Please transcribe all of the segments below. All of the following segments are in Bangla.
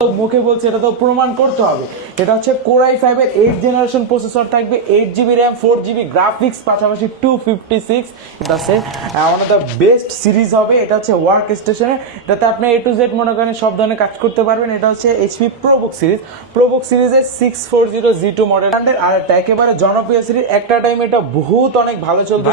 মুখে বলছে, এটা তো প্রমাণ করতে হবে। এটা হচ্ছে Core i5 এর 8 জেনারেশন প্রসেসর থাকবে, 8GB RAM, 4GB গ্রাফিক্স, পাশাপাশি 256 এটা আছে one of the best series হবে। এটা হচ্ছে ওয়ার্ক স্টেশনে, এটাতে আপনি A to Z মনে করেন সব ধরনের কাজ করতে পারবেন। এটা হচ্ছে HP ProBook সিরিজ, ProBook সিরিজের 640G2 মডেল। আর এটা একেবারে জনপ্রিয় সিরিজ, একটা টাইম এটা বহুত অনেক ভালো চলতো,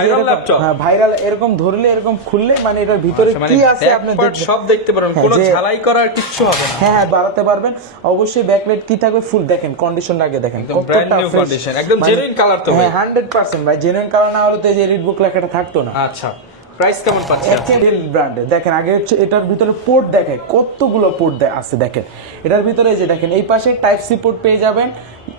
হ্যাঁ ভাইরাল। এরকম ধরলে এরকম খুললে মানে এটার ভিতরে কি আছে আপনি সব দেখতে পারবেন, কোনো ঝালাই করার কিছু হবে না। হ্যাঁ বাড়াতে পারবেন অবশ্যই। ব্যাকলাইট কি থাকবে, ফুল দেখেন কন্ডিশনটা আগে দেখেন, ব্র্যান্ড নিউ কন্ডিশন, একদম জেনুইন কালার তো ভাই। 100% ভাই জেনুইন কালার না হলে তো এই যে এডিটবুক লেখাটা থাকতো না। আচ্ছা, প্রাইস কেমন পাচ্ছেন? এক্সেল ব্র্যান্ডে দেখেন আগে হচ্ছে এটার ভিতরে পোর্ট দেখেন কতগুলো পোর্ট আছে দেখেন। এটার ভিতরে যে দেখেন এই পাশে টাইপ সি পোর্ট পেয়ে যাবেন,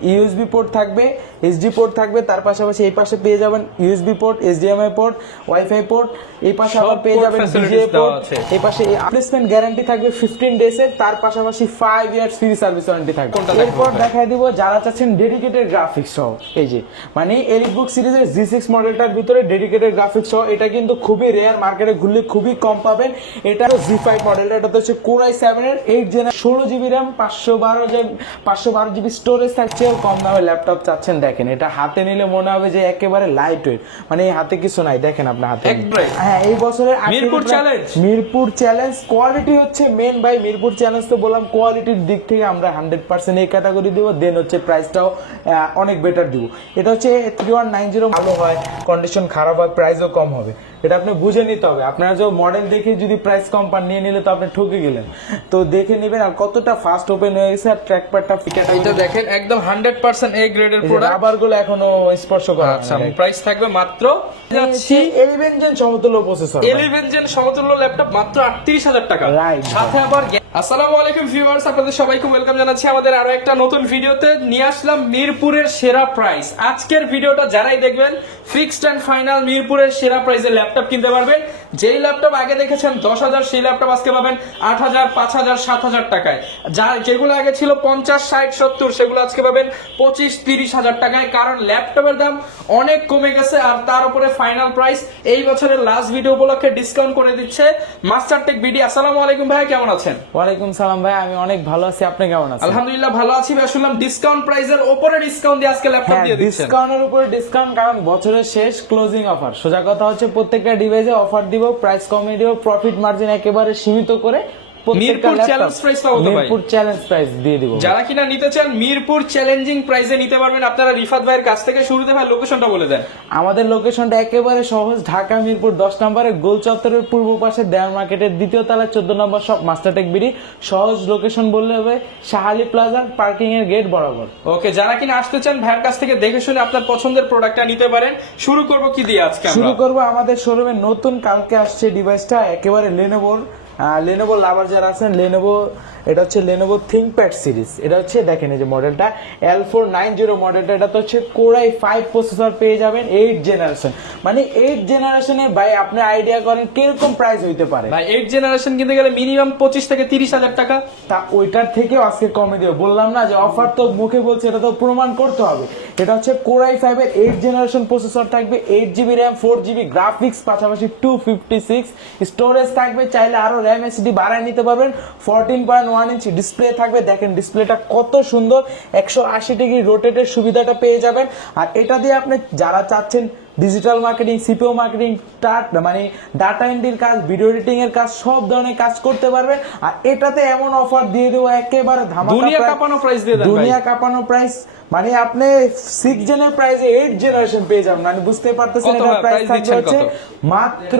ইউএসবি পোর্ট থাকবে, এইচডি পোর্ট থাকবে, তার পাশাপাশি এই পাশে পেয়ে যাবেন USB port, HDMI port, wifi port, এই পাশে আবার পেয়ে যাবেন ডিজিএ পোর্ট। এই পাশে রিপ্লেসমেন্ট গ্যারান্টি থাকবে 15 ডেজ এর, তার পাশাপাশি 5 ইয়ার্স ফ্রি সার্ভিস ওয়ারেন্টি থাকবে। এরপর দেখাই দিব যারা চাচ্ছেন ডেডিকেটেড গ্রাফিক্স সহ, এই যে মানে এলিটবুক সিরিজের G6 মডেলটার ভিতরে ডেডিকেটেড গ্রাফিক্স সহ, এটা কিন্তু খুবই রেয়ার, মার্কেটে ঘুরলে খুবই কম পাবেন। এটা G5 মডেলটা, এটা হচ্ছে Core i7 এর 8 generation, 16GB RAM, 512GB storage থাকছে। কম দামে ল্যাপটপ চাচ্ছেন দেখেন, এটা হাতে নিলে মনে হবে যে একেবারে লাইট ওয়েট, মানে এই হাতে কিছু নাই, দেখেন আপনার হাতে। হ্যাঁ এই বছরের মিরপুর চ্যালেঞ্জ কোয়ালিটি হচ্ছে মেন ভাই। মিরপুর চ্যালেঞ্জ তো বললাম, কোয়ালিটির দিক থেকে আমরা 100% এই ক্যাটাগরি দিব, দেন হচ্ছে প্রাইসটাও অনেক বেটার দিব। এটা হচ্ছে 3190, ভালো হয়, কন্ডিশন খারাপ হয়, প্রাইসও কম হবে, এটা আপনি বুঝে নিতে হবে। আপনারা যে মডেল দেখে যদি প্রাইস কম পান, নিয়ে নিলে তো আপনি ঠকে গেলেন। তো দেখে নেবেন আর কতটা ফাস্ট ওপেন হয়ে গেছে, আর ট্র্যাক প্যাডটা ফিকাটা এটা দেখেন একদম 100% এ গ্রেডের প্রোডাক্ট, রাবারগুলো এখনো স্পর্শ করা। আচ্ছা, প্রাইস থাকবে মাত্র যাচ্ছে 11 জেন সমতুল্য প্রসেসর, 11 জেন সমতুল্য ল্যাপটপ মাত্র 38000 টাকা। রাইট, সাথে আবার আসসালামু আলাইকুম ভিউয়ার্স, আপনাদের সবাইকে ওয়েলকাম জানাচ্ছি আমাদের আরো একটা নতুন ভিডিওতে। নিয়ে আসলাম মিরপুরের সেরা প্রাইস। আজকের ভিডিওটা যারাই দেখবেন ফিক্সড এন্ড ফাইনাল মিরপুরের সেরা প্রাইসে ল্যাপটপ কিনতে পারবেন। যেই ল্যাপটপ আগে দেখেছেন 10,000, সেই ল্যাপটপ আজকে পাবেন 8,000, 5,000, 7,000 টাকায়। যেগুলো আগে ছিল 50, 60, 70, সেগুলো আজকে পাবেন 25, 30,000 টাকায়, কারণ ল্যাপটপের দাম অনেক কমে গেছে। আর তার উপরে ফাইনাল প্রাইস এই বছরের লাস্ট ভিডিও উপলক্ষে ডিসকাউন্ট করে দিচ্ছে মাস্টারটেক বিডি। আসসালামু আলাইকুম ভাই, কেমন আছেন? ওয়ালাইকুম সালাম ভাই, আমি অনেক ভালো আছি, আপনি কেমন আছেন? আলহামদুলিল্লাহ ভালো আছি ভাই। শুনলাম ডিসকাউন্ট প্রাইসের উপরে ডিসকাউন্ট দিয়ে আজকে ল্যাপটপ দিয়ে দিচ্ছেন। ডিসকাউন্টের উপরে ডিসকাউন্ট, কারণ বছরের শেষ ক্লোজিং অফার। সোজা কথা হচ্ছে প্রত্যেকটা ডিভাইসে অফার দিব, প্রাইস কমিয়ে দিব, প্রফিট মার্জিন একেবারে সীমিত করে। মিরপুর চ্যালেঞ্জ প্রাইস পাবো তো ভাই, মিরপুর চ্যালেঞ্জ প্রাইস দিয়ে দিব। যারা কিনা নিতে চান মিরপুর চ্যালেঞ্জিং প্রাইসে নিতে পারবেন আপনারা রিফাত ভাইয়ের কাছ থেকে। শুরুতে ভাই লোকেশনটা বলে দেন। আমাদের লোকেশনটা একেবারে সহজ, ঢাকা মিরপুর 10 নম্বরে গোল চত্বরের পূর্ব পাশে দেয়ার মার্কেটের 2য় তলায় 14 নম্বর শপ মাস্টারটেক বিডি। সহজ লোকেশন বললে হবে শাহালি প্লাজার পার্কিং এর গেট বরাবর। ওকে, যারা কিনা আসতে চান ভাইয়ের কাছ থেকে দেখে শুনে আপনার পছন্দের প্রোডাক্টটা নিতে পারেন। শুরু করব কি দিয়ে আজকে? শুরু করব আমাদের শোরুমে নতুন কালকে আসছে ডিভাইসটা, একেবারে লেনোভো লাভার যারা আছেন, লেনোভো, এটা হচ্ছে লেনোভো থিংকপ্যাড সিরিজ। এটা হচ্ছে দেখেন এই যে মডেলটা L490 মডেলটা, এটা তো হচ্ছে Core i5 প্রসেসর পেয়ে যাবেন 8 জেনারেশন। মানে 8 জেনারেশনের ভাই আপনি আইডিয়া করেন কিরকম প্রাইস হইতে পারে ভাই। 8 জেনারেশন কিনতে গেলে মিনিমাম 25 থেকে 30,000 টাকা। তা ওইটার থেকেও আজকে কমে দিও, বললাম না যে অফার তো মুখে বলছে, এটা তো প্রমাণ করতে হবে। এটা হচ্ছে Core i5 এর 8 জেনারেশন প্রসেসর থাকবে, 8GB RAM, 4GB গ্রাফিক্স, পাশাপাশি 256 স্টোরেজ থাকবে। চাইলে আরো RAM SSD বাড়ায় নিতে পারবেন। 14.1 ইঞ্চি ডিসপ্লে থাকবে, দেখেন ডিসপ্লেটা কত সুন্দর, 180 ডিগ্রি রোটেটের সুবিধাটা পেয়ে যাবেন। আর এটা দিয়ে আপনি যারা চাচ্ছেন ডিজিটাল মার্কেটিং, সিপিও মার্কেটিং, মানে ডাটা এন্ট্রির কাজ, ভিডিও এডিটিং এর কাজ, সব ধরনের কাজ করতে পারবেন। আর এটাতে এমন অফার দিয়ে দেবো একেবারে ধামাকা, দুনিয়া কাঁপানো প্রাইস দিয়ে দেন ভাই। দুনিয়া কাঁপানো প্রাইস, মানে আপনি 6 জেনের প্রাইসে 8 জেনারেশন পেয়ে যাবেন। মানে বুঝতে পারতেছেন এটা প্রাইস থাকবে হচ্ছে মাত্র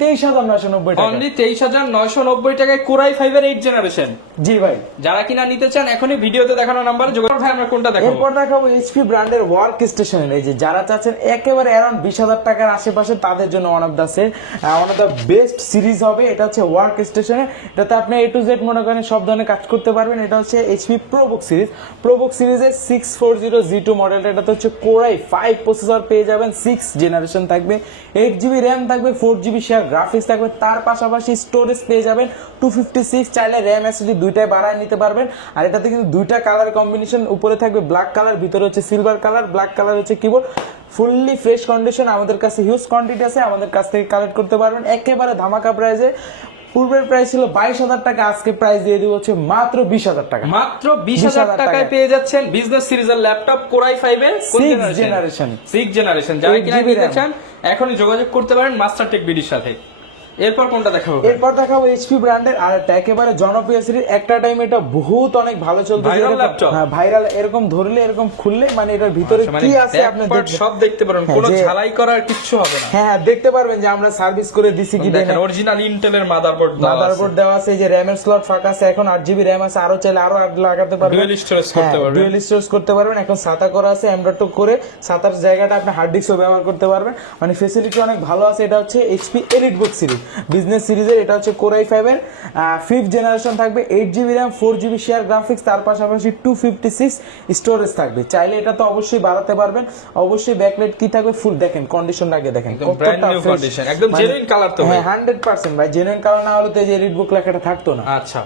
23,990 টাকা। অনলি 23,990 টাকায় Core i5 এর 8 জেনারেশন। জি ভাই, যারা কিনা নিতে চান এখনই ভিডিওতে দেখানো নাম্বারে যোগাযোগ। ভাই আমরা কোনটা দেখাবো? এরপর দেখাবো এইচপি ব্র্যান্ডের ওয়ার্ক স্টেশনের, এই যে যারা চাচ্ছেন একেবারে অ্যারাউন্ড 20,000 টাকার আশেপাশে, তাদের জন্য one of the best series হবে। এটা হচ্ছে ওয়ার্ক স্টেশনের, এটাতে আপনি A to Z মনে করেন সব ধরনের কাজ করতে পারবেন। এটা হচ্ছে HP ProBook সিরিজ, ProBook সিরিজের 640G2 মডেলটা, এটাতে হচ্ছে Core i5 প্রসেসর পেয়ে যাবেন, 6 জেনারেশন থাকবে, 8GB RAM থাকবে, 4GB শেয়ার গ্রাফিক্স থাকবে, তার পাশাপাশি স্টোরেজ পেয়ে যাবেন 256। চাইলে RAM SSD দুইটাই বাড়ায় নিতে পারবেন। আর এটাতে কিন্তু দুইটা কালার কম্বিনেশন, উপরে থাকবে ব্ল্যাক কালার, ভিতরে হচ্ছে সিলভার কালার। ব্ল্যাক কালার হচ্ছে কিবোর্ড, ফুললি ফ্রেশ কন্ডিশন, আমাদের কাছে হিউজ কোয়ান্টিটি আছে, আমাদের কাছ থেকে কালেক্ট করতে পারবেন একেবারে ধামাকা প্রাইসে। পূর্বের প্রাইস ছিল 22,000 টাকা, আজকে প্রাইস দিয়ে দিব হচ্ছে মাত্র 20,000 টাকা। মাত্র 20,000 টাকায় পেয়ে যাচ্ছেন বিজনেস সিরিজের ল্যাপটপ কোরাই 5 এর 6th generation। 6 জেনারেশন। যারা 8 কিনা GB নিতে RAM। চান এখনই যোগাযোগ করতে পারেন মাস্টার টেক বিডির সাথে। এরপর কোনটা দেখাবো? এরপর দেখাবো এইচপি ব্র্যান্ডের আর একটা একেবারে জনপ্রিয় সিরিজ, একটা টাইম এটা বহুত অনেক ভালো চলতো, Viral laptop। হ্যাঁ ভাইরাল, এরকম ধরলে এরকম খুললে মানে এটার ভিতরে মানে কি আছে আপনি সব দেখতে পারবেন, কোনো ঝালাই করার কিচ্ছু হবে না। হ্যাঁ দেখতে পারবেন যে আমরা সার্ভিস করে দিছি কি দেখেন অরিজিনাল ইন্টেলের মাদারবোর্ড দেওয়া আছে, যে র্যামের স্লট ফাঁকা আছে, এখন 8 GB র্যাম আছে, আরো চাইলে আরো 8 লাগাতে পারবেন, ডুয়াল স্টোরেজ করতে পারবেন, ডুয়াল স্টোরেজ করতে পারবেন। এখন SATA করা আছে, M.2 করে SATAর জায়গাটা আপনি হার্ড ডিস্কও ব্যবহার করতে পারবেন, মানে ফ্যাসিলিটি অনেক ভালো আছে। এটা হচ্ছে এইচপি এলিটবুক সিরিজ, বিজনেস সিরিজের। এটা হচ্ছে কোরাই 5 এর 5th জেনারেশন, থাকবে 8 GB RAM, 4 GB share graphics, তার পাশাপাশি 256 স্টোরেজ থাকবে। চাইলে এটা তো অবশ্যই বাড়াতে পারবেন। অবশ্যই ব্যাকলাইট কি থাকবে ফুল, দেখেন কন্ডিশন আগে দেখেন ব্র্যান্ড নিউ কন্ডিশন, একদম জেনুইন কালার তো ভাই। হ্যাঁ 100% ভাই, জেনুইন কালার না হলে তো এই যে এলিটবুক লেখাটা থাকতো না। আচ্ছা,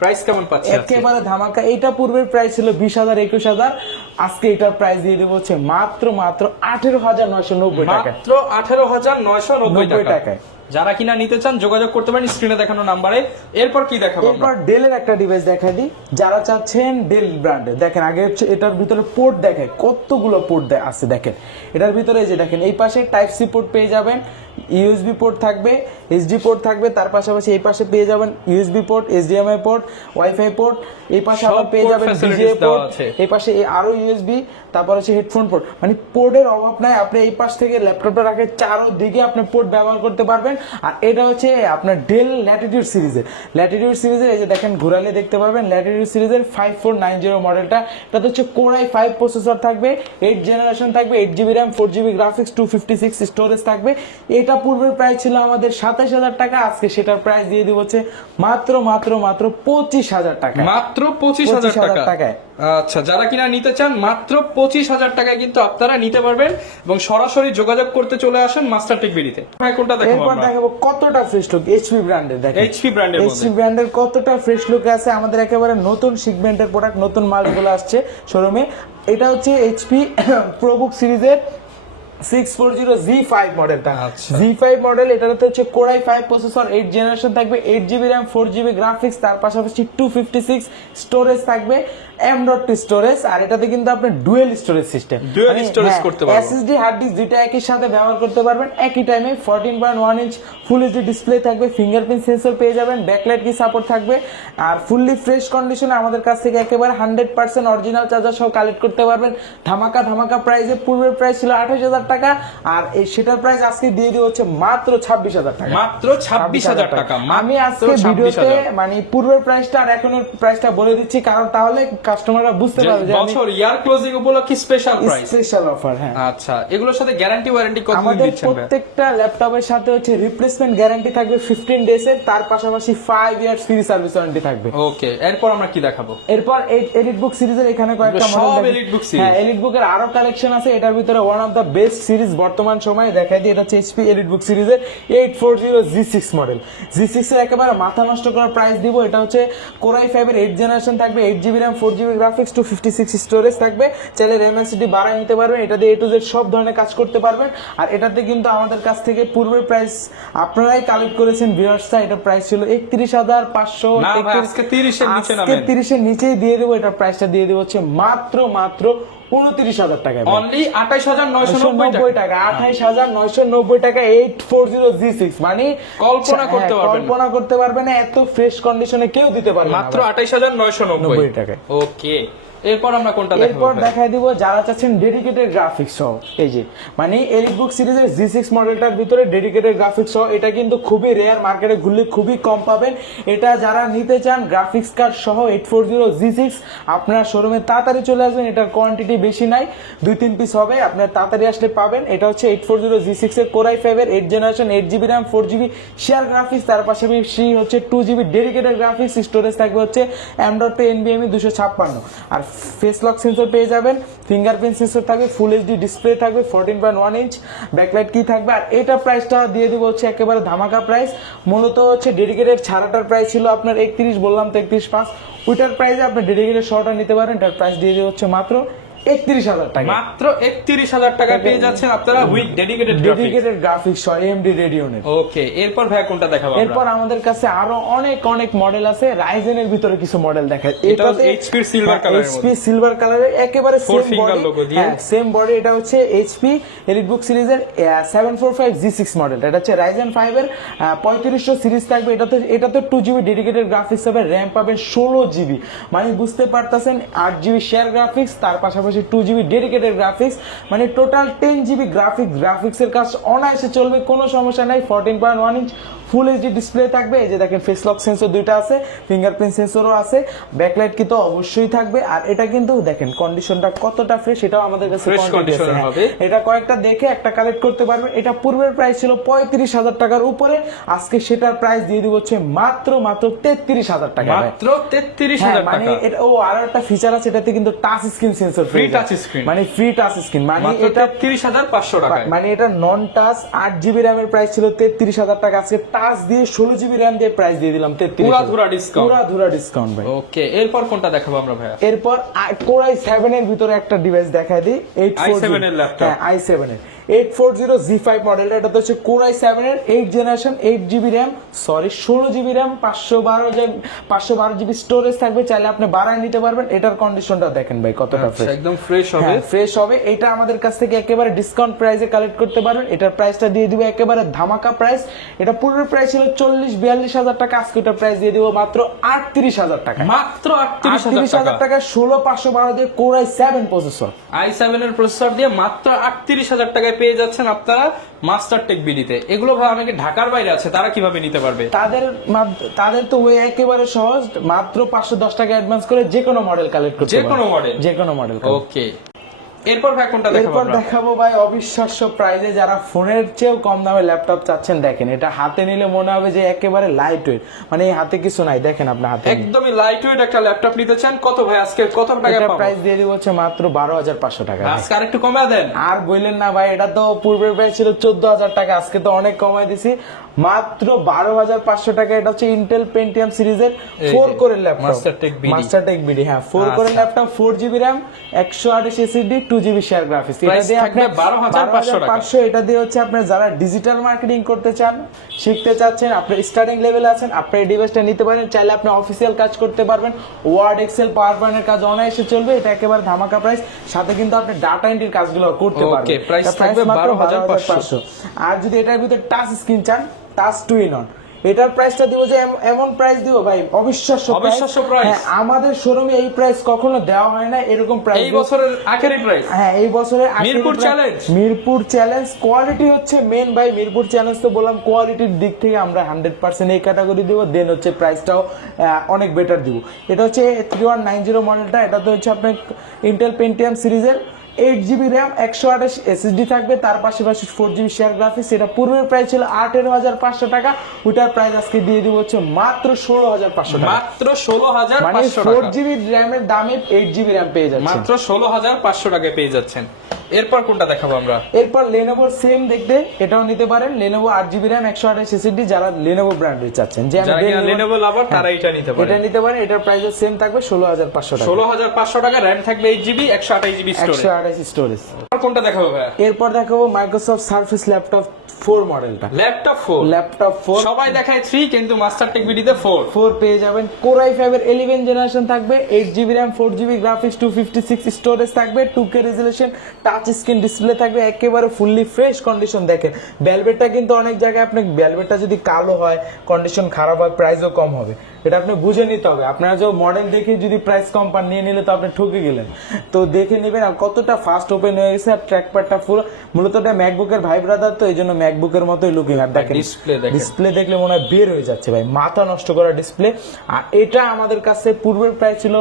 প্রাইস কেমন পাচ্ছেন? একেবারে ধামাকা। এটা পূর্বের প্রাইস ছিল 20,000 21,000, আজকে এটার প্রাইস দিয়ে দেব হচ্ছে মাত্র 18,990 টাকা। মাত্র 18,990 টাকায় যারা কিনা নিতে চান যোগাযোগ করতে পারেন স্ক্রিনে দেখানো নাম্বারে। এরপর কি দেখাবো? এরপর ডেলের একটা ডিভাইস দেখাই দিই, যারা চাচ্ছেন ডেল ব্র্যান্ডে। দেখেন আগে হচ্ছে এটার ভিতরে পোর্ট দেখায়, কতগুলো পোর্ট আছে দেখেন। এটার ভিতরে এই যে দেখেন এই পাশে টাইপ সি পোর্ট পেয়ে যাবেন, ইউএসবি পোর্ট থাকবে, এইচডি পোর্ট থাকবে, তার পাশাপাশি এই পাশে পেয়ে যাবেন USB port, HDMI port, wifi port, এই পাশে আবার পেয়ে যাবেন ডিজিএ পোর্ট, এই পাশে আরো ইউএসবি, তারপর হচ্ছে হেডফোন পোর্ট। মানে পোর্টের অভাব নাই, আপনি এই পাশ থেকে ল্যাপটপটা রাখে চারোদিকে আপনি পোর্ট ব্যবহার করতে পারবেন। আর এটা হচ্ছে আপনার ডেল ল্যাটিটিউড সিরিজের, এই যে দেখেন ঘোরালে দেখতে পারবেন ল্যাটিটিউড সিরিজের 5490 মডেলটা। এটা হচ্ছে কোরাই 5 প্রসেসর থাকবে, 8 জেনারেশন থাকবে, 8 GB RAM, 4 GB graphics, 256 storage থাকবে। এটা পূর্বের প্রাইস ছিল আমাদের 27,000 টাকা, আজকে সেটার প্রাইস দিয়ে দিব হচ্ছে মাত্র 25,000 টাকা। মাত্র 25,000 টাকায়। আচ্ছা, যারা কিনা নিতে চান মাত্র 25,000 টাকায় কিন্তু আপনারা নিতে পারবেন এবং সরাসরি যোগাযোগ করতে চলে আসেন মাস্টার টেক বিডিতে। ভাই কোনটা দেখাবো? এরপর দেখাবো কতটা ফ্রেশ লুক এইচপি ব্র্যান্ডের। দেখেন এইচপি ব্র্যান্ডের কতটা ফ্রেশ লুক আছে, আমাদের একেবারে নতুন সেগমেন্টের প্রোডাক্ট, নতুন মালগুলো আসছে শোরুমে। এটা হচ্ছে এইচপি প্রোবুক সিরিজের 640Z5 মডেলটা। Z5 মডেল, এটাতে হচ্ছে কোরাই 5 প্রসেসর, 8 জেনারেশন থাকবে, 8 GB র্যাম, 4 GB গ্রাফিক্স, তার পাশাপাশি 256 স্টোরেজ থাকবে, M.2 স্টোরেজ। আর এটাতে কিন্তু আপনি dual storage system, dual storage করতে পারবেন, SSD হার্ড ডিস্ক দুইটা একই সাথে ব্যবহার করতে পারবেন একই টাইমে। 14.1 ইঞ্চ ফুল এইচডি ডিসপ্লে থাকবে, ফিঙ্গারপ্রিন্ট সেন্সর পেয়ে যাবেন, ব্যাকলাইট কি সাপোর্ট থাকবে। আর ফুললি ফ্রেশ কন্ডিশনে আমাদের কাছ থেকে একেবারে 100% অরিজিনাল চার্জার সহ কালেক্ট করতে পারবেন ধামাকা প্রাইসে। পূর্বের প্রাইস ছিল 28,000 টাকা, আর এই সেটার প্রাইস আজকে দিয়ে দিব হচ্ছে মাত্র 26,000 টাকা। মাত্র 26,000 টাকা। আমি আজকে ভিডিওতে মানে পূর্বের প্রাইসটা আর এখনের প্রাইসটা বলে দিচ্ছি, কারণ তাহলে কাস্টমাররা বুঝতে পারবে যে বছর ইয়ার ক্লোজিং উপলক্ষে স্পেশাল প্রাইস, স্পেশাল অফার। হ্যাঁ আচ্ছা, এগুলোর সাথে গ্যারান্টি ওয়ারেন্টি কত দিন আমাদের দিচ্ছেন? প্রত্যেকটা ল্যাপটপের সাথে হচ্ছে রিপ্লেসমেন্ট গ্যারান্টি থাকবে 15 ডেজ এর, তার পাশাপাশি 5 ইয়ার্স ফ্রি সার্ভিস ওয়ারেন্টি থাকবে। ওকে, এরপর আমরা কি দেখাবো? এরপর এলিটবুক সিরিজের এখানে কয়েকটা মডেল, সব এলিটবুক সিরিজ। হ্যাঁ এলিটবুকের আরো কালেকশন আছে, এটার ভিতরে one of the best series বর্তমান সময়ে দেখাই দিই। এটা হচ্ছে এইচপি এলিটবুক সিরিজের 840Z6 মডেল। Z6 এর একেবারে মাথা নষ্ট করার প্রাইস দিব। এটা হচ্ছে কোরাই 5 এর 8 জেনারেশন থাকবে, 8 GB RAM, 4 GB graphics, 256 storage থাকবে। চাইলে র্যাম এসএসডি বাড়ায় নিতে পারবেন, এটা দিয়ে A to Z সব ধরনের কাজ করতে পারবেন। আর এটাতে কিন্তু আমাদের কাছ থেকে পূর্বের প্রাইস আপনারাই কালেক্ট করেছেন ভিউয়ার্সরা, এটা প্রাইস ছিল 31,500। না ভাই, আজকে 30 এর নিচে নামেন, আজকে 30 এর নিচেই দিয়ে দেব। এটা প্রাইসটা দিয়ে দেব হচ্ছে মাত্র 29,000 টাকা, অনলি 28,990 টাকা। 28,990 টাকা 840Z6, মানে কল্পনা করতে পারবেন না, এত ফ্রেশ কন্ডিশনে কেউ দিতে পারবে না, মাত্র 28,990 টাকায়। ওকে, এরপর আমরা কোনটা দেখাবো? এরপর দেখাই দিব যারা চাচ্ছেন ডেডিকেটেড গ্রাফিক্স সহ, এই যে মানে এলিটবুক সিরিজের Z6 মডেলটার ভিতরে ডেডিকেটেড গ্রাফিক্স সহ। এটা কিন্তু খুবই রেয়ার, মার্কেটে ঘুরলে খুবই কম পাবেন। এটা যারা নিতে চান গ্রাফিক্স কার্ড সহ 840Z6, আপনার শোরুমে তাড়াতাড়ি চলে আসবেন। এটার কোয়ান্টিটি বেশি নাই, 2-3 পিস হবে, আপনার তাড়াতাড়ি আসলে পাবেন। এটা হচ্ছে 840Z6 এর কোরাই 5 এর 8 generation, 8 GB RAM, 4 GB share graphics, তার পাশাপাশি হচ্ছে 2 GB ডেডিকেটেড গ্রাফিক্স, স্টোরেজ থাকবে হচ্ছে M.2 NVMe 256। আর ফেস লক সেন্সর পেয়ে যাবেন, ফিঙ্গারপ্রিন্ট সেন্সর থাকবে, ফুল এইচডি ডিসপ্লে থাকবে, 14.1 ইঞ্চ ব্যাকলাইট কি থাকবে। আর এটা প্রাইসটা দিয়ে দিব হচ্ছে একেবারে ধামাকা প্রাইস। মূলত হচ্ছে ডেডিকেটেড ছাড়াটার প্রাইস ছিল আপনার 31, বললাম তো 31,500, ওইটার প্রাইসে আপনি ডেডিকেটেড শটা নিতে পারেন। এটার প্রাইস দিয়ে দিব হচ্ছে মাত্র 31,000 টাকা। মাত্র 31,000 টাকায় পেয়ে যাচ্ছেন আপনারা with dedicated dedicated graphics AMD Radeon-এর। ওকে, এরপর ভাই কোনটা দেখাবো আমরা? এরপর আমাদের কাছে আরো অনেক মডেল আছে। রাইজেনের ভিতরে কিছু মডেল দেখায়। এটা HP সিলভার কালারের HP সিলভার কালারের একেবারে Four same finger body, logo দিয়ে। Same body. এটা হচ্ছে HP EliteBook সিরিজের 745 G6 মডেল। এটা হচ্ছে Ryzen 5 এর 3500 সিরিজ থাকবে। এটাতে 2GB ডেডিকেটেড গ্রাফিক্স হবে, র‍্যাম পাবেন 16GB। মানে বুঝতে পারতেছেন 8GB শেয়ার গ্রাফিক্স, তার পাশাপাশি 2GB ডেডিকেটেড গ্রাফিক্স, মানে টোটাল 10GB গ্রাফিক্সের কাজ অনায়াসে চলবে, কোনো সমস্যা নাই। 14.1 ইঞ্চ ফুল এইচডি ডিসপ্লে থাকবে। এই যে দেখেন ফেস লক সেন্সর দুইটা আছে, ফিঙ্গারপ্রিন্ট সেন্সরও আছে, ব্যাকলাইট কিন্তু অবশ্যই থাকবে। আর এটা কিন্তু দেখেন কন্ডিশনটা কতটা ফ্রেশ, এটাও আমাদের কাছে ফ্রেশ quantity কন্ডিশন আছে। হবে। এটা কয়েকটা দেখে একটা কালেক্ট করতে পারবেন। এটা পূর্বের প্রাইস ছিল 35,000 টাকার উপরে, আজকে সেটার প্রাইস দিয়ে দিব হচ্ছে মাত্র 33,000 টাকা। মাত্র 33,000 মানে টাকা। এটা আরো একটা ফিচার আছে, এটাতে কিন্তু touch screen sensor, Free touch screen। মানে ফ্রি টাচ স্ক্রিন। মানে মাত্র এটা 33,500 টাকায়। মানে এটা নন টাচ 8GB র্যামের প্রাইস ছিল 33,000 টাকা, আজকে টাচ দিয়ে 16GB র্যাম দিয়ে প্রাইস দিয়ে দিলাম 33,000। পুরা ডিসকাউন্ট ভাই। ওকে, এরপর কোনটা দেখাবো আমরা ভাইয়া? এরপর Core i7 এর ভিতরে একটা ডিভাইস দেখাই দিই। i7 এর ল্যাপটপ। হ্যাঁ, i7 এর 840 Z5 মডেলটা। এটা হচ্ছে Core i7 এর 8 generation, 8GB RAM, 16GB RAM, 512GB storage থাকবে। চাইলে আপনি বাড়ায় নিতে পারবেন। এটার কন্ডিশনটা দেখেন ভাই কতটা ফ্রেশ, একদম ফ্রেশ হবে। ফ্রেশ হবে। এটা আমাদের কাছ থেকে একেবারে ডিসকাউন্ট প্রাইসে কালেক্ট করতে পারবেন। এটার প্রাইসটা দিয়ে দিব একেবারে ধামাকা প্রাইস। এটা পূর্বের প্রাইস ছিল 40-42,000 টাকা, আজকে এটা প্রাইস দিয়ে দিব মাত্র 38,000 টাকা। মাত্র 38,000 38,000 টাকা 16,512 দিয়ে Core i7 প্রসেসর, i7 এর প্রসেসর দিয়ে মাত্র 38,000 টাকায় পেয়ে যাচ্ছেন আপনারা মাস্টার টেক বিডিতে। এগুলো ভাই অনেকে ঢাকার বাইরে আছে, তারা কিভাবে নিতে পারবে? তাদের তো ওই একেবারে সহজ, মাত্র 510 টাকা অ্যাডভান্স করে যে কোনো মডেল কালেক্ট করতে পারবেন। যে কোনো মডেল। ওকে, এরপর ভাই কোনটা দেখাবো এরপর আমরা? দেখাবো ভাই অবিশ্বাস্য প্রাইসে যারা ফোনের চেয়েও কম দামে ল্যাপটপ চাচ্ছেন। দেখেন এটা হাতে নিলে মনে হবে যে একেবারে লাইট ওয়েট, মানে এই হাতে কিছু নাই। দেখেন আপনার হাতে একদমই লাইট ওয়েট একটা ল্যাপটপ নিতে চান, কত ভাই আজকে কত টাকা এটা পাবো? প্রাইস দিয়ে দিব হচ্ছে মাত্র 12,500 টাকা। আজকে আরেকটু কমে দেন। আর বললেন না ভাই, এটা তো পূর্বের প্রাইস ছিল 14,000 টাকা, আজকে তো অনেক কমাই দিছি, মাত্র 12,500 টাকা। এটা হচ্ছে ইন্টেল পেন্টিয়াম সিরিজের 4 কোরের ল্যাপটপ, মাস্টার টেক বিডি। হ্যাঁ, 4 কোরের laptop, 4GB RAM, 128 SSD, 2GB share graphics. এটা দিয়ে আপনি 12,500। এটা দিয়ে হচ্ছে আপনি যারা ডিজিটাল মার্কেটিং করতে চান, শিখতে চাচ্ছেন, আপনি স্টার্টিং লেভেলে আছেন, আপনি এই ডিভাইসটা নিতে পারেন। চাইলে আপনি অফিসিয়াল কাজ করতে পারবেন, ওয়ার্ড, এক্সেল, পাওয়ার পয়েন্টের কাজ অনায়াসে চলবে। এটা একেবারে ধামাকা প্রাইস, সাথে কিন্তু আপনি ডাটা এন্ট্রির কাজগুলো করতে পারবেন। ওকে, প্রাইস থাকবে 12,500। আর যদি এটার ভিতরে টাচ স্ক্রিন চান, টাচ টু ইন অন, এটার প্রাইসটা দিব যে এমন প্রাইস দিব ভাই, অবিশ্বাস্য প্রাইস। হ্যাঁ, আমাদের শোরুমে এই প্রাইস কখনো দেওয়া হয় না, এরকম প্রাইস এই বছরের আখেরি প্রাইস। হ্যাঁ, এই বছরের মিরপুর চ্যালেঞ্জ। কোয়ালিটি হচ্ছে মেন ভাই। মিরপুর চ্যালেঞ্জ তো বললাম, কোয়ালিটির দিক থেকে আমরা 100% এই ক্যাটাগরি দিব। দেন হচ্ছে প্রাইসটাও অনেক বেটার দিব। এটা হচ্ছে 3190 মডেলটা। এটাতে হচ্ছে আপনার ইন্টেল পেন্টিয়াম সিরিজের 8GB র্যাম, 128 SSD থাকবে, তার পাশাপাশি 4GB শেয়ার গ্রাফিক্স। এটা পূর্বের প্রাইস ছিল 18,500 টাকা, ওটার প্রাইস আজকে দিয়ে দিব হচ্ছে মাত্র 16,500 টাকা। মাত্র 16,500 মানে টাকা। 4GB র্যামের দামে 8GB র্যাম পেয়ে যাচ্ছেন, মাত্র 16,500 টাকায় পেয়ে যাচ্ছেন। এরপর কোনটা দেখাবো আমরা? এরপর লেনোভোর সেম দেখতে এটাও নিতে পারেন। লেনোভো 8GB র্যাম, 128 SSD, যারা লেনোভো ব্র্যান্ডের চাচ্ছেন, যে আমি লেনোভো লাভার, তারা এটা নিতে পারেন। এটা নিতে পারেন। এটার প্রাইস সেম থাকবে 16,500 টাকা। 16,500 টাকা, র্যাম থাকবে 8GB, 128GB স্টোরেজ। 128 স্টোরেজ। আর কোনটা দেখাবো ভাই? এরপর দেখাবো মাইক্রোসফট সারফেস ল্যাপটপ 4 মডেলটা। ল্যাপটপ 4 সবাই দেখায় 3, কিন্তু মাস্টার টেক বিডিতে 4 পেয়ে যাবেন। Core i5 এর 11 জেনারেশন থাকবে, 8GB RAM, 4GB graphics, 256 storage থাকবে, 2K resolution, touch screen display থাকবে, একেবারে ফুললি ফ্রেশ কন্ডিশন। দেখেন ভেলভেটটা কিন্তু অনেক জায়গায় আপনি ভেলভেটটা যদি কালো হয়, কন্ডিশন খারাপ হয়, প্রাইসও কম হবে। এটা আপনি বুঝে নিতে হবে। আপনারা যে মডেল দেখে যদি প্রাইস কম পান, নিয়ে নিলে তো আপনি ঠকে গেলেন। তো দেখে নেবেন আর কতটা ফাস্ট ওপেন হয়ে গেছে। আর ট্র্যাকপ্যাডটা পুরো, মূলত এটা ম্যাকবুকের ভাই ব্রাদার, তো এই জন্য ম্যাকবুকের মতোই লুকিং। আর দেখেন ডিসপ্লে দেখলে মনে হয় বের হয়ে যাচ্ছে ভাই, মাথা নষ্ট করা ডিসপ্লে। আর এটা আমাদের কাছে পূর্বের প্রাইস ছিল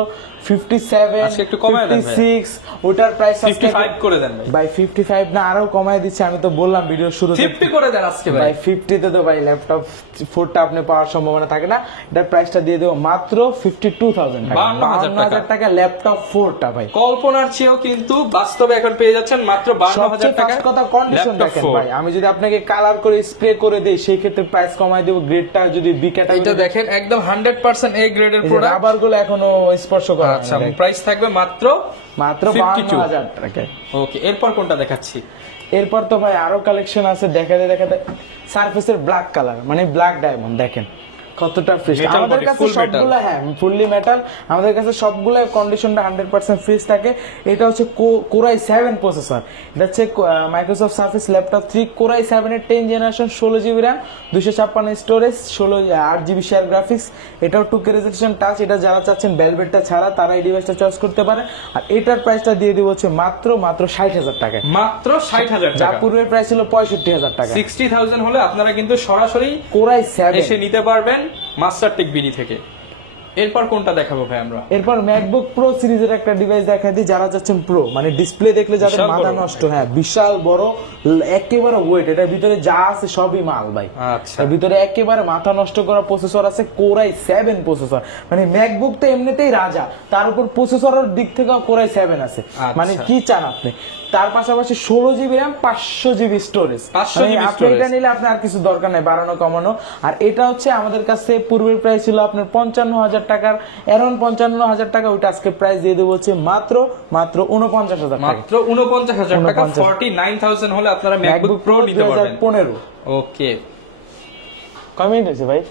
57, আজকে একটু কমায় দেন ভাই। 56, ওটার প্রাইস 55 করে দেন ভাই। 55 না, আরো কমায় দিচ্ছি। আমি তো বললাম ভিডিও শুরুতে 50 করে দেন আজকে ভাই। 50 তে তো ভাই ল্যাপটপ 4টা আপনি পাওয়ার সম্ভাবনা থাকে না। এটার প্রাইস প্রাইসটা দিয়ে দেবো মাত্র 52,000 টাকা, 52,000 টাকা ল্যাপটপ 4টা ভাই। কল্পনার চেয়েও কিন্তু বাস্তবে এখন পেয়ে যাচ্ছেন মাত্র 52,000 টাকা। কথা কন্ডিশন দেখেন ভাই, আমি যদি আপনাকে কালার করে স্প্রে করে দেই সেই ক্ষেত্রে প্রাইস কমাই দেবো। গ্রেডটা যদি বি এটা ক্যাটাগরি দেখেন একদম 100% এ গ্রেডের প্রোডাক্ট। রাবার গুলো এখনো স্পর্শ করা আচ্ছা, প্রাইস থাকবে মাত্র 52,000 টাকায়। ওকে, এরপর কোনটা দেখাচ্ছি? এরপর তো ভাই আরো কালেকশন আছে, দেখাতে দেখাতে সারফেসের ব্ল্যাক কালার মানে ব্ল্যাক ডায়মন্ড দেখেন কতটা ফ্রেশ। Metal আমাদের body, কাছে full metal। সবগুলো হ্যাঁ ফুললি মেটাল, আমাদের কাছে সবগুলো কন্ডিশনটা 100% ফ্রেশ থাকে। এটা হচ্ছে কোরাই 7 প্রসেসর, এটা হচ্ছে মাইক্রোসফট সার্ফেস ল্যাপটপ 3 কোরাই 7 এর 10 generation, 16 GB RAM, 256 storage, 8 GB share graphics. এটাও 2K রেজোলিউশন টাচ। এটা যারা চাচ্ছেন ভেলভেটটা ছাড়া তারা এই ডিভাইসটা চয়েস করতে পারে। আর এটার প্রাইসটা দিয়ে দিব হচ্ছে মাত্র 60,000 টাকায়, মাত্র 60,000 যা টাকা। পূর্বের প্রাইস ছিল 65,000 টাকা। 60,000 হলে আপনারা কিন্তু সরাসরি কোরাই 7 এসে নিতে পারবেন মাস্টার টেক বিডি থেকে। এরপর কোনটা দেখাবো ভাই আমরা? এরপর ম্যাকবুক প্রো সিরিজের একটা ডিভাইস দেখা দিই, যারা চাচ্ছেন প্রো মানে ডিসপ্লে দেখলে যাদের বিশাল মাথা বড়। নষ্ট, হ্যাঁ বিশাল বড়, একেবারে ওয়েট, এটার ভিতরে যা আছে সবই মাল ভাই। আচ্ছা, এর ভিতরে একেবারে মাথা নষ্ট করা প্রসেসর আছে, কোরাই 7 প্রসেসর। মানে ম্যাকবুক তো এমনিতেই রাজা, তার উপর প্রসেসরের দিক থেকে কোরাই 7 আছে। আচ্ছা। মানে কি চান আপনি? তার পাশাপাশি 16 GB RAM, 500 GB storage. 500 GB আপনি এটা নিলে আপনার আর কিছু দরকার নেই বাড়ানো কমানো। আর এটা হচ্ছে আমাদের কাছে পূর্বের প্রাইস ছিল আপনার 55,000 টাকার, অ্যারাউন্ড 55,000 টাকা। ওইটা আজকে প্রাইস দিয়ে দেবো হচ্ছে মাত্র 49,000 টাকা। মাত্র 49,000 টাকা। 49,000 হলে আপনারা ম্যাকবুক প্রো নিতে পারবেন। 2015। ওকে, কমেন্ট হয়েছে ভাই।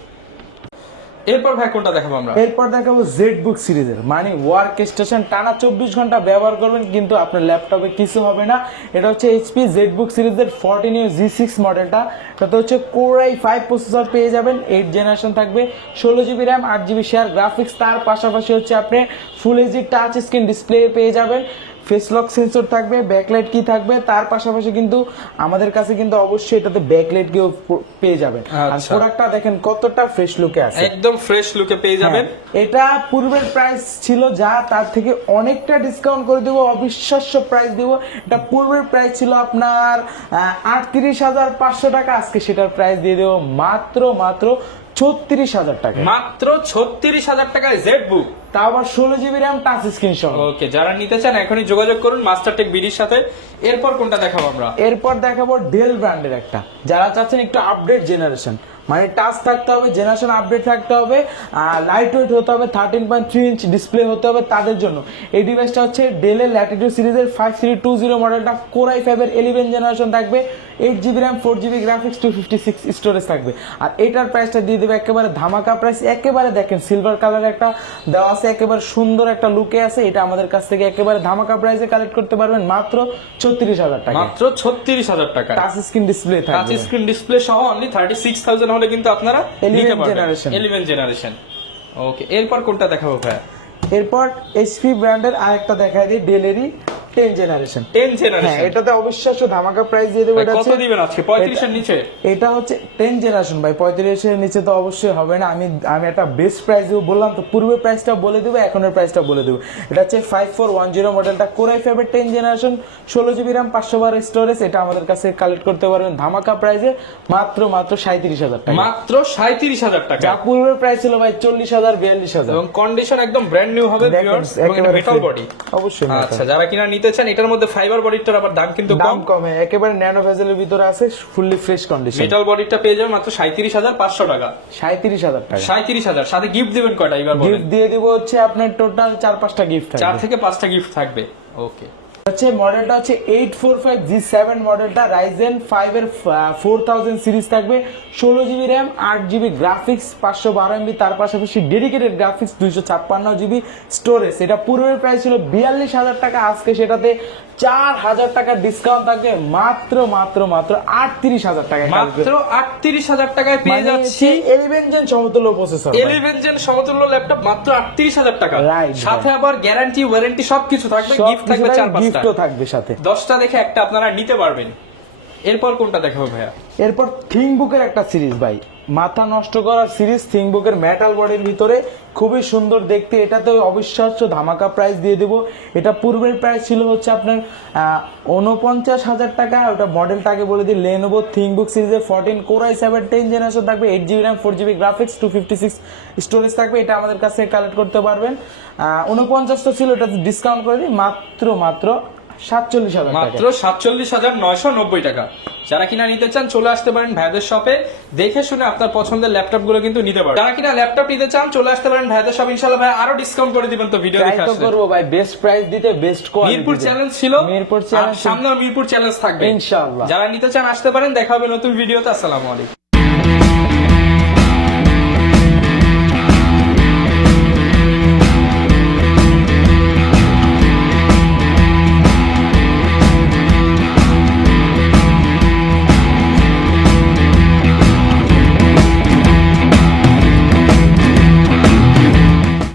এরপর ভাই কোনটা দেখাবো আমরা? এরপর দেখাবো জেডবুক সিরিজের, মানে ওয়ার্ক স্টেশন টানা 24 ঘন্টা ব্যবহার করবেন কিন্তু আপনার ল্যাপটপে কিছু হবে না। এটা হচ্ছে এইচপি জেডবুক সিরিজের 14 G6 মডেলটা। এটাতে হচ্ছে কোরাই 5 প্রসেসর পেয়ে যাবেন, 8 জেনারেশন থাকবে, 16 GB RAM, 8 GB share graphics. তার পাশাপাশি হচ্ছে আপনি full HD touch screen display পেয়ে যাবেন, ফেস লক সেন্সর থাকবে, ব্যাকলাইট কি থাকবে। তার পাশাপাশি কিন্তু আমাদের কাছে কিন্তু অবশ্যই এটাতে ব্যাকলাইট কেও পেয়ে যাবেন। আর আচ্ছা। প্রোডাক্টটা দেখেন কতটা ফ্রেশ লুকে আছে, একদম ফ্রেশ লুকে পেয়ে যাবেন। হ্যাঁ, এটা পূর্বের প্রাইস ছিল যা, তার থেকে অনেকটা ডিসকাউন্ট করে দেবো, অবিশ্বাস্য প্রাইস দিব। এটা পূর্বের প্রাইস ছিল আপনার 38,500 টাকা, আজকে সেটার প্রাইস দিয়ে দেবো মাত্র 36,000 টাকা। মাত্র 36,000 টাকায় জেডবুক, তা আবার 16 জিবি র্যাম টাচ স্ক্রিন সহ। ওকে, যারা নিতে চান এখনই যোগাযোগ করুন মাস্টার টেক বিডির সাথে। এরপর কোনটা দেখাবো আমরা? এরপর দেখাবো ডেল ব্র্যান্ডের একটা, যারা চাচ্ছেন একটু আপডেট জেনারেশন, মানে টাচ থাকতে হবে, জেনারেশন আপডেট থাকতে হবে, লাইট ওয়েট হতে হবে, 13.3 ইঞ্চ ডিসপ্লে হতে হবে তাদের জন্য। এই ডিভাইসটা হচ্ছে ডেলের ল্যাটিটিউড সিরিজের 5320 মডেলটা, কোরাই 5 এর 11 জেনারেশন থাকবে, 8 GB RAM, 4 GB graphics, 256 storage থাকবে। আর এটার প্রাইসটা দিয়ে দেবে একেবারে ধামাকা প্রাইস। একেবারে দেখেন সিলভার কালার একটা দেওয়া আছে, একেবারে সুন্দর একটা লুকে আছে। এটা আমাদের কাছ থেকে একেবারে ধামাকা প্রাইসে কালেক্ট করতে পারবেন মাত্র 36,000 টাকা। মাত্র 36,000 টাকা। টাচ স্ক্রিন ডিসপ্লে টাচ থাকবে, স্ক্রিন ডিসপ্লে সহ অনলি 36,000 হলে কিন্তু আপনারা 11 নিতে পারবেন। generation। 11 জেনারেশন। ওকে, এরপর কোনটা দেখাবো ভাই? এরপর এইচপি ব্র্যান্ডের আরেকটা দেখাই দিই, ডেলেরই 10 জেনারেশন। 10 হ্যাঁ, জেনারেশন। এটাতে অবিশ্বাস্য ধামাকা প্রাইস দিয়ে দেবো। এটা কত হচ্ছে দিবেন আজকে? 35 এর নিচে? এটা হচ্ছে 10 জেনারেশন ভাই, 35 এর নিচে তো অবশ্যই হবে না। আমি একটা বেস্ট প্রাইস দেবো বললাম তো, পূর্বের প্রাইসটা বলে দেবো, এখনের প্রাইসটা বলে দেবো। এটা হচ্ছে 5410 মডেলটা, কোরাই 5 এর 10 জেনারেশন, 16 জিবি র্যাম, 512 স্টোরেজ। এটা আমাদের কাছে কালেক্ট করতে পারবেন ধামাকা প্রাইসে মাত্র 37,000 টাকা। মাত্র 37,000 টাকা। যা পূর্বের প্রাইস ছিল ভাই 40,000 42,000। এবং কন্ডিশন একদম ব্র্যান্ড নিউ হবে ভিউয়ার্স, এবং এটা মেটাল বডি। অবশ্যই আচ্ছা, যারা কিনা নিতে চান এটার মধ্যে ফাইবার বডিটার আবার দাম কিন্তু দাম কম। কমে, একেবারে ন্যানো ভেজেলের ভিতরে আছে, ফুললি ফ্রেশ কন্ডিশন। মেটাল বডিটা পেয়ে যাবেন মাত্র 37,500 টাকা। 37,000 টাকা। 37,000 সাথে গিফট দিবেন কয়টা এবার বলেন? গিফট দিয়ে দিব হচ্ছে আপনার টোটাল 4-5টা গিফট 4 থাকবে। থেকে 5টা গিফট থাকবে। ওকে, হচ্ছে মডেলটা হচ্ছে 845 G7 মডেলটা, রাইজেন 5 এর 4000 সিরিজ থাকবে, 16 GB RAM, 8 GB graphics, 512 MB। তার পাশাপাশি ডেডিকেটেড গ্রাফিক্স, 256 জিবি স্টোরেজ। এটা পূর্বের প্রাইস ছিল 42,000 টাকা, আজকে সেটাতে 4,000 টাকা ডিসকাউন্ট থাকবে মাত্র 38,000 টাকা। মাত্র 38,000 টাকায় পেয়ে যাচ্ছি 11 জেন সমতুল্য প্রসেসর, 11 জেন সমতুল্য ল্যাপটপ মাত্র 38,000 টাকা। Right, সাথে আবার গ্যারান্টি ওয়ারেন্টি সবকিছু থাকবে, গিফট থাকবে 4-5টা। গিফটও থাকবে সাথে। 10টা দেখে একটা আপনারা নিতে পারবেন। এরপর কোনটা দেখাবো ভাইয়া? এরপর থিংবুকের একটা সিরিজ ভাই, মাথা নষ্ট করার সিরিজ থিংবুকের মেটাল বডির ভিতরে খুবই সুন্দর দেখতে, এটাতে অবিশ্বাস্য ধামাকা প্রাইস দিয়ে দেব। এটা পূর্বের প্রাইস ছিল হচ্ছে আপনার 49,000 টাকা। ওটা মডেলটাকে বলে দিই লেনোভো থিংবুক সিরিজের 14 কোর i7 10 জেনারেশন থাকবে, 8GB RAM 4GB graphics 256 storage থাকবে। এটা আমাদের কাছে কালেক্ট করতে পারবেন। 49 তো ছিল, এটা ডিসকাউন্ট করে দিই মাত্র 47,000 টাকা। মাত্র 47,990 টাকা। যারা কিনা নিতে চান চলে আসতে পারেন ভাইদের শপে, দেখে শুনে আপনার পছন্দের ল্যাপটপ গুলো কিন্তু নিতে পারেন। যারা কিনা ল্যাপটপ নিতে চান চলে আসতে পারেন ভাইদের শপ, ইনশাআল্লাহ ভাই আরো ডিসকাউন্ট করে দিবেন। তো ভিডিও ট্রাই দেখে তো আসলে করবো ভাই, বেস্ট প্রাইস দিতে, বেস্ট কোয়ালিটি। মিরপুর চ্যালেঞ্জ ছিল, মিরপুর চ্যালেঞ্জ, সামনে মিরপুর চ্যালেঞ্জ থাকবে ইনশাআল্লাহ। যারা নিতে চান আসতে পারেন। দেখা হবে নতুন ভিডিওতে। আসসালামু আলাইকুম।